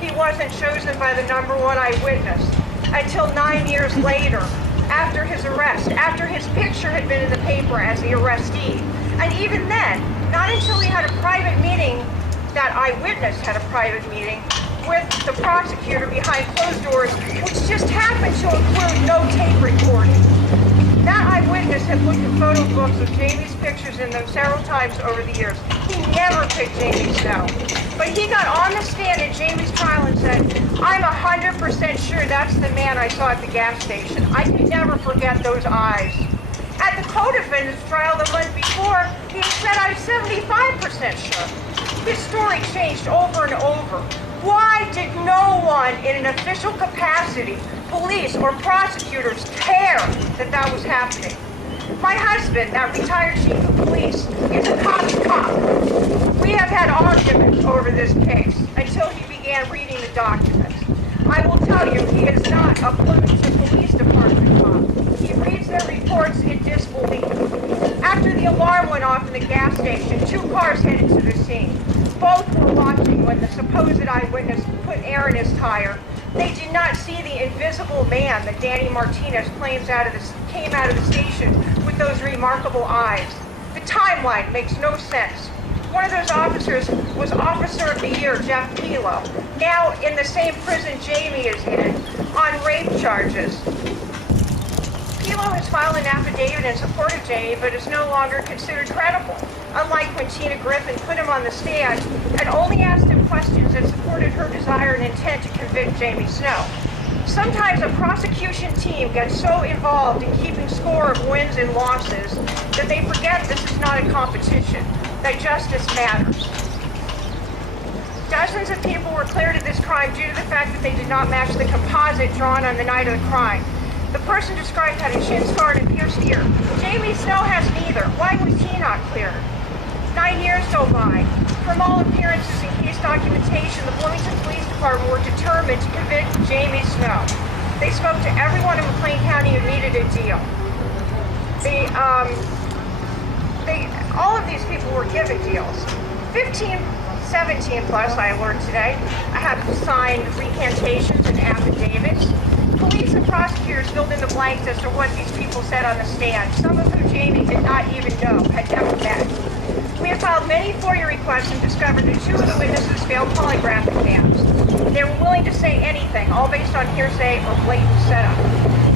He wasn't chosen by the #1 eyewitness until 9 years later, after his arrest, after his picture had been in the paper as the arrestee. And even then, not until he had a private meeting, that eyewitness had a private meeting with the prosecutor behind closed doors, which just happened to include no tape recording. That eyewitness had looked at photo books with Jamie's pictures in them several times over the years. He never picked Jamie Snow. But he got on the stand at Jamie's trial and said, "I'm 100% sure that's the man I saw at the gas station. I can never forget those eyes." At the co-defendant's trial the month before, he said, "I'm 75% sure." His story changed over and over. Why did no one in an official capacity, police or prosecutors, care that that was happening? My husband, that retired chief of police, is a cop's cop. We have had arguments over this case until he began reading the documents. I will tell you, he is not a Bloomington Police Department cop. He reads their reports in disbelief. After the alarm went off in the gas station, 2 cars headed to the scene. Both were watching when the supposed eyewitness put air in his tire. They did not see the invisible man that Danny Martinez claims came out of the station with those remarkable eyes. The timeline makes no sense. One of those officers was Officer of the Year, Jeff Pilo, now in the same prison Jamie is in, on rape charges. Pilo has filed an affidavit in support of Jamie, but is no longer considered credible, unlike when Tina Griffin put him on the stand and only asked him questions that supported her desire and intent to convict Jamie Snow. Sometimes a prosecution team gets so involved in keeping score of wins and losses that they forget this is not a competition, that justice matters. Dozens of people were cleared of this crime due to the fact that they did not match the composite drawn on the night of the crime. The person described had a chin scar and a pierced ear. Jamie Snow has neither. Why was he not cleared? 9 years go by. From all appearances and case documentation, the Bloomington Police Department were determined to convict Jamie Snow. They spoke to everyone in McLean County who needed a deal. All of these people were given deals. 17 plus, I learned today. I have signed recantations and affidavits. Police and prosecutors filled in the blanks as to what these people said on the stand, some of whom Jamie did not even know, had never met. We have filed many FOIA requests and discovered that 2 of the witnesses failed polygraph exams. They were willing to say anything, all based on hearsay or blatant setup.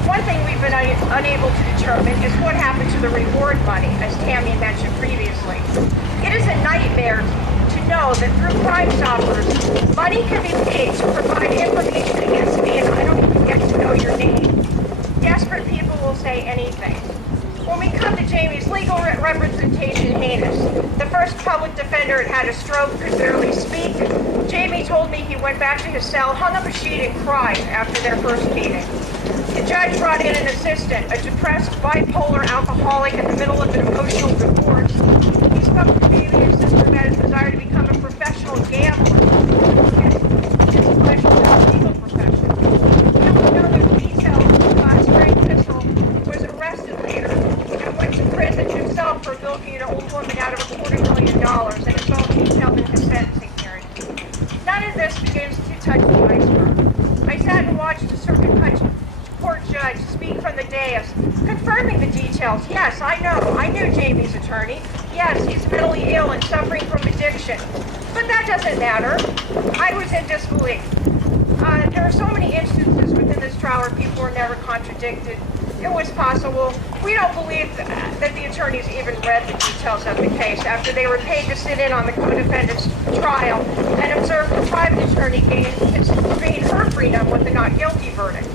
One thing we've been unable to determine is what happened to the reward money, as Tammy mentioned previously. It is a nightmare to know that through Crime Stoppers, money can be paid to provide information against me, and I don't even get to know your name. Desperate people will say anything. When we come to Jamie's legal representation, heinous. The first public defender had a stroke, could barely speak. Jamie told me he went back to his cell, hung up a sheet, and cried after their first meeting. The judge brought in an assistant, a depressed, bipolar alcoholic in the middle of an emotional divorce. He spoke to me and his sister about his desire to become a professional gambler. His pleasure in the legal profession. Now we know the details. Greg Pistol was arrested later and went to prison himself for milking an old woman out of $250,000, and it's all detailed in his sentencing hearing. None of this begins to touch the iceberg. I sat and watched a circuit court judge speak from the dais, confirming the details. Yes, I know. I knew Jamie's attorney. Yes, he's mentally ill and suffering from addiction. But that doesn't matter. I was in disbelief. There are so many instances within this trial where people were never contradicted. It was possible. We don't believe that the attorneys even read the details of the case after they were paid to sit in on the co-defendant's trial and observe the private attorney gain her freedom with the not guilty verdict.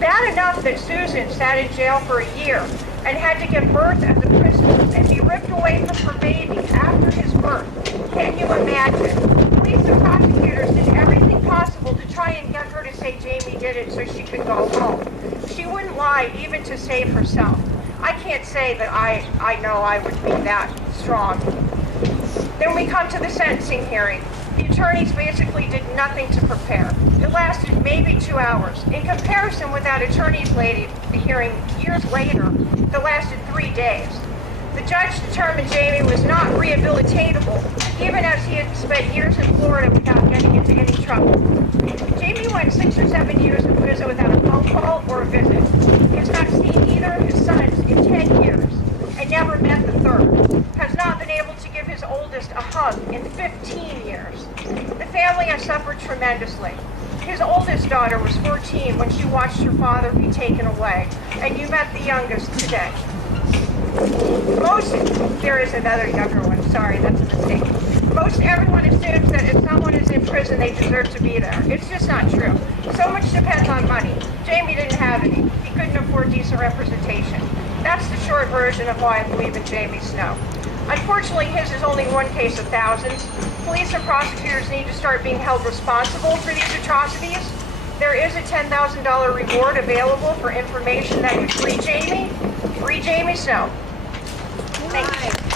Bad enough that Susan sat in jail for a year and had to give birth as a prisoner and be ripped away from her baby after his birth. Can you imagine? Police and prosecutors did everything possible to try and get her to say Jamie did it so she could go home. She wouldn't lie even to save herself. I can't say that I know I would be that strong. Then we come to the sentencing hearing. The attorneys basically did nothing to prepare. It lasted maybe 2 hours. In comparison with that attorney's hearing years later, that lasted 3 days. The judge determined Jamie was not rehabilitatable, even as he had spent years in Florida without getting into any trouble. Jamie went 6 or 7 years in prison without a phone call or a visit. He has not seen either of his sons in 10 years and never met the third. Has not been able to give his oldest a hug in 15 years. The family has suffered tremendously. His oldest daughter was 14 when she watched her father be taken away, and you met the youngest today. There is another younger one, sorry, that's a mistake. Most everyone assumes that if someone is in prison, they deserve to be there. It's just not true. So much depends on money. Jamie didn't have any. He couldn't afford decent representation. That's the short version of why I believe in Jamie Snow. Unfortunately, his is only one case of thousands. Police and prosecutors need to start being held responsible for these atrocities. There is a $10,000 reward available for information that would free Jamie Snow. Thank you.